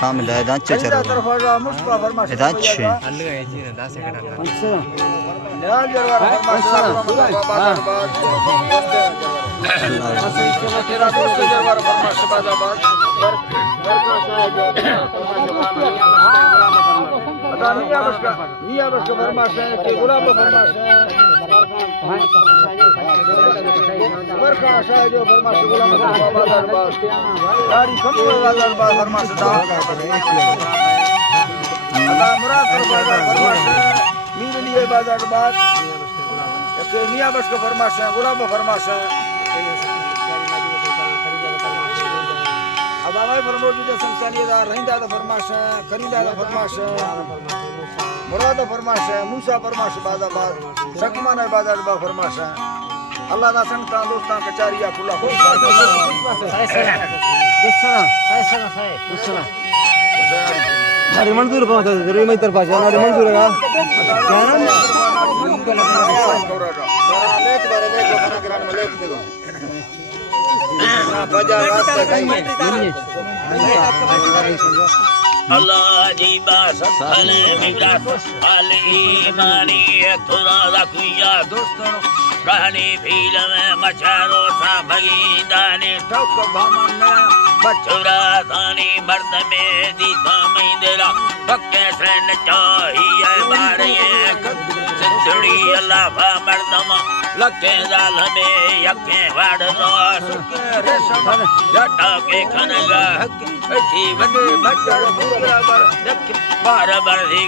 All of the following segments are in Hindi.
Kamil aydan çeçer. Aydan çi. मुरादा फरमाश है मूसा फरमाश बादाबाद सकमान बादाबाद फरमाश है अल्लाह दा संता दोस्तां कचारिया खुला हो अरे मंजूर पहुंचा रे मैं तरफ जाना रे मंजूर है क्या ना लेट बारे लेट खाना ग्रांड में लेट देखो बजा वास्ते कहीं Allah jiba sathale mibra ali mani thura rakhya doston kahani film macharo sa bhagidane tok bhaman bachura thani mard me di samindra pakke sen chahiye mare sinduri Allah va mardama lakke zalame yakke vadno sukke resam jata ke khanaga thi vande bachar बार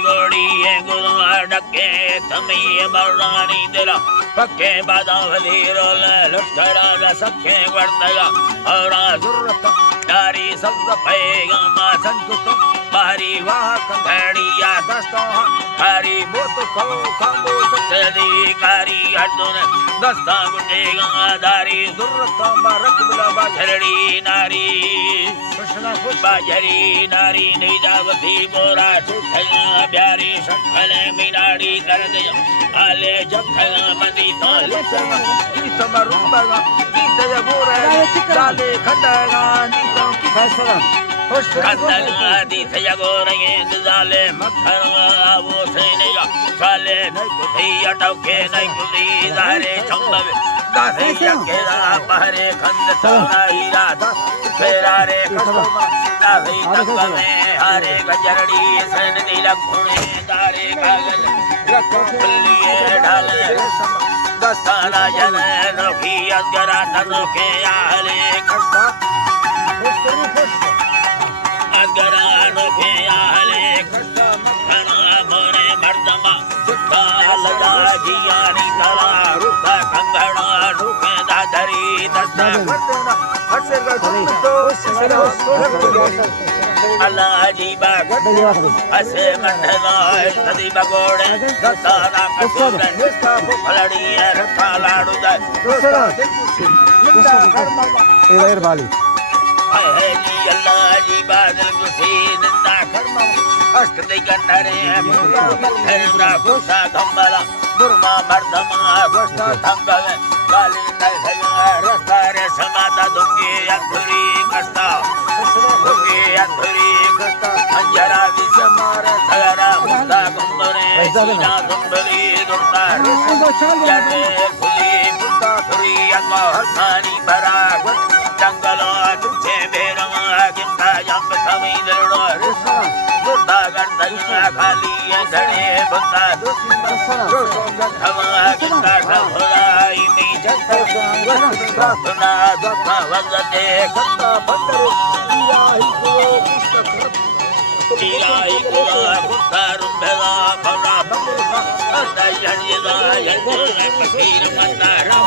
गोड़ी गुरुआ डके थमी बरदानी दिला पक्के बादा वजीरो लुटरा सखे वर्तगा और जुर्रत दारी सब पैगा मा संकुक बारी वाह कंधड़िया दस्तों हरी बोत खो खाबो सदी कारी अर्जुन दस्ता गुटेगा दारी जुर्रत बारक बिला बाझड़ी नारी कृष्ण बाझरी नारी नीदावती बोरा ठया प्यारी सखले मिनाड़ी कर दे आले जखला मदी ताले समरुंबगा नीते बोरे चाले खंडगा नीतो की फैसला खंडगा नीते गोरे जाले मखरा वो सेनेगा चाले नहीं कुथी अटके नहीं कुथी दारे चंबवे दासे जकेरा बहरे खंड सोनाईरा फेरा रे कसमा दासे तकवे हरे गजरड़ी सन दिल खुणे दारे कागल रखो खुलिए ढाल दस्ताना जन रखी अजरा तनोखे आले कष्टा अजरा नोखे आले कष्टा मखना मोरे मर्दमा सुता लगा जियानी तला रुका कंगड़ा रुके दादरी दस्ता करना हसे गतो Allah jiba ase mandala tadi bagode gatana kasuran paladi ratha ladu da इधर वाली hai ji Allah jiba dil kusin da karma ashk de gandare mathera gosa dhambala burma mardama gosta thangave kali nai thaya rasta re samada dungi akuri kasta dungi akuri kasta anjara visamara thagara musta gundore sina dumbali durta jane khuli musta thuri amma harthani baragot jangala tuche berama ginta jam samindro risa durta gandanya khali jane butta doso gandhava ginta sabhai mi janta prasna dutta vazate khatta bandaru ilahi ko mustakar ilahi ko kuttarum bela bala bandu asta yanida yanida pakir mandara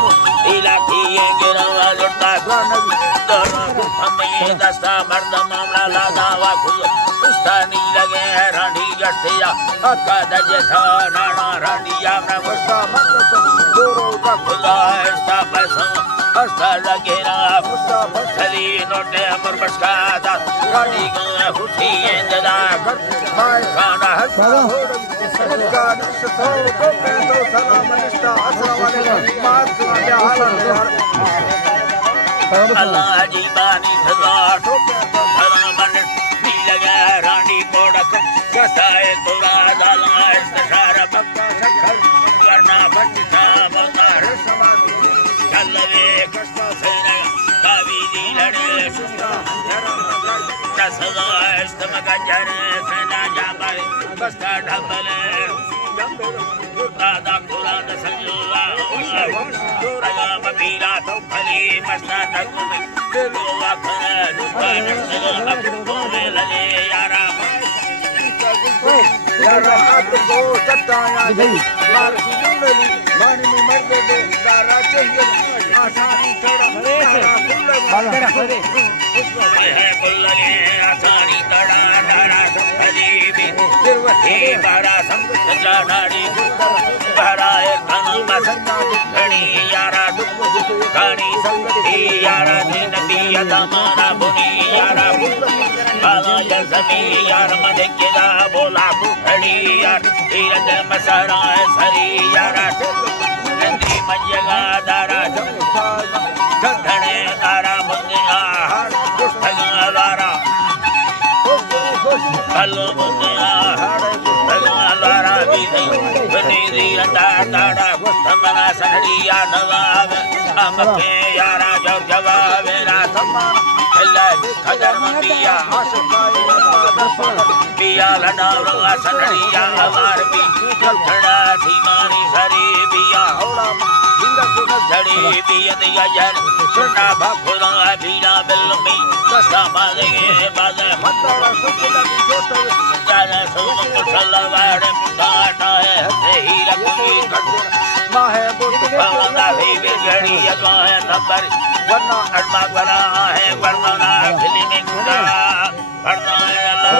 ilahi gira lutta granavi dara hame dasta mardama la dawa khul ustani lage rani gatya akada jetha nana rani amna gusta matsa doro ka khula esta paisa asta lage na musta pasali note amar baskada rani ga huthi endada kar mai khana har ka nishto to salam nishta assalamu alaikum maat ya halan अल्लाह जी बानी सदा सदा मन भी लगा रानी कोड़क कसाए तुरा दाला इस्तार बक्का सखर वरना बच्चा बकार चलवे कष्टा सेना कावी दी लड़े सुस्ता सदा इस्तमका जरे सेना जाबाई बस्ता ढबले दादा खुदा दसल्ला रगा मबीरा तो खली मस्ता तक में दिलो वखरा दुकान सगा कोले लगे यारा यारा आप को चट्टाया मार सुनली मानी में मर दे दारा चाहिए आसानी थोड़ा है कुल्लगे आसानी तड़ा दारा खलीबी तिरवती बारा संग नाड़ी बहराए धन बसंता घड़ी यारा घड़ी संगति यारा दी नबी अदमाना बुनी यारा बाला या जमी यार मदे केदा बोला घड़ी यार धीरज मसरा सरी यारा नंदी मजगा दारा धड़े दारा मुन्ना भगवारा कलो मुन्ना भगवारा भी बनी दी अंडा तमना सड़िया नवाब अमके यारा जो जवाब ना तमाना खजर पिया पिया लड़ा रंगा सड़िया हमार भी खड़ा सीमानी सरी पिया झड़ी पिया दिया जर सुना भखुरा बीना बिलमी कसा मांगे बाजे मतड़ा सुख लगी जोतर जाने सुन कुशलवाड़ मुटाटा है ही रखी कटुर माहे बुत भवना भी बिगड़ी यगा है नंबर वरना अड़मा बना है वरना फिल्म में गुड़ा वरना अल्लाह